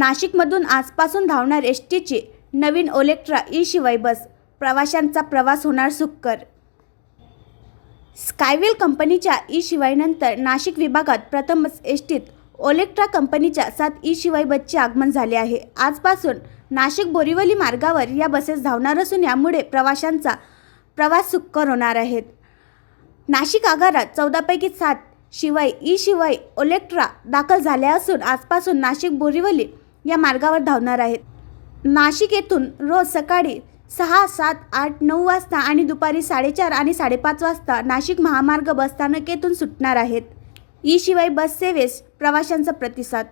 नाशिकमधून आजपासून धावणार एस टीची नवीन ओलेक्ट्रा ई शिवाई बस, प्रवाशांचा प्रवास होणार सुखकर। स्कायवेल कंपनीच्या ई शिवाईनंतर नाशिक विभागात प्रथमच एस टीत ओलेक्ट्रा कंपनीच्या 7 ई शिवाई बसचे आगमन झाले आहे। आजपासून नाशिक बोरिवली मार्गावर या बसेस धावणार असून यामुळे प्रवाशांचा प्रवास सुखकर होणार आहे। नाशिक आगारात 14 पैकी 7 शिवाई ई शिवाई ओलेक्ट्रा दाखल झाल्या असून आजपासून नाशिक बोरिवली या मार्गावर धावणार आहेत। नाशिक येथून रोज सकाळी 6, 7, 8, 9 वाजता आणि दुपारी 4:30 आणि 5:30 वाजता नाशिक महामार्ग बसस्थानक येथून सुटणार आहेत। ई शिवाई बस सेवेस प्रवाशांचा प्रतिसाद।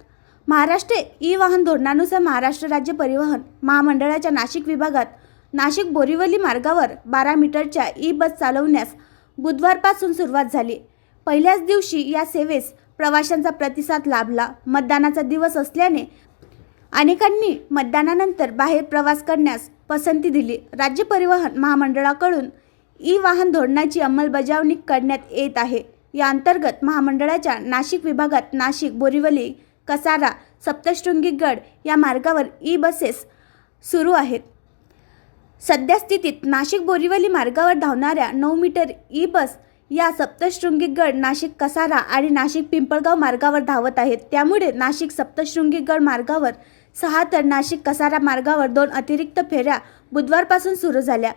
महाराष्ट्र ई वाहन धोरणानुसार महाराष्ट्र राज्य परिवहन महामंडळाच्या नाशिक विभागात नाशिक बोरिवली मार्गावर 12 मीटरच्या ई बस चालवण्यास बुधवारपासून सुरुवात झाली। पहिल्याच दिवशी या सेवेस प्रवाशांचा प्रतिसाद लाभला। मतदानाचा दिवस असल्याने अनेकांनी मतदानानंतर बाहेर प्रवास करण्यास पसंती दिली। राज्य परिवहन महामंडळाकडून ई वाहन धोरणाची अंमलबजावणी करण्यात येत आहे। या अंतर्गत महामंडळाच्या नाशिक विभागात नाशिक बोरिवली कसारा सप्तशृंगी गड या मार्गावर ई बसेस सुरू आहेत। सध्या स्थितीत नाशिक बोरिवली मार्गावर धावणाऱ्या 9 मीटर ई बस या सप्तशृंगी गड नाशिक कसारा आणि नाशिक पिंपळगाव मार्गावर धावत आहेत। त्यामुळे नाशिक सप्तशृंगी गड मार्गावर 6 तर नाशिक कसारा मार्गावर 2 अतिरिक्त फेऱ्या बुधवारपासून सुरू झाल्या।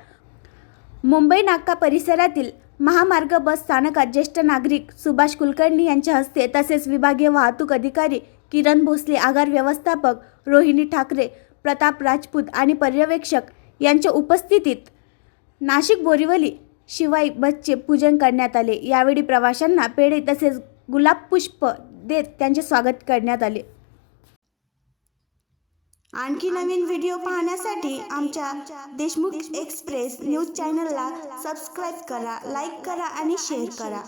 मुंबई नाका परिसरातील महामार्ग बस स्थानकात ज्येष्ठ नागरिक सुभाष कुलकर्णी यांच्या हस्ते तसेच विभागीय वाहतूक अधिकारी किरण भोसले, आगार व्यवस्थापक रोहिणी ठाकरे, प्रताप राजपूत आणि पर्यवेक्षक यांच्या उपस्थितीत नाशिक बोरिवली शिवाई बसचे पूजन करण्यात आले। यावेळी प्रवाशांना पेढे तसेच गुलाब पुष्प देत त्यांचे स्वागत करण्यात आले। आणखी नवीन व्हिडिओ पाहण्यासाठी आमच्या देशमुख एक्सप्रेस न्यूज चॅनलला सबस्क्राईब करा, लाईक करा आणि शेअर करा।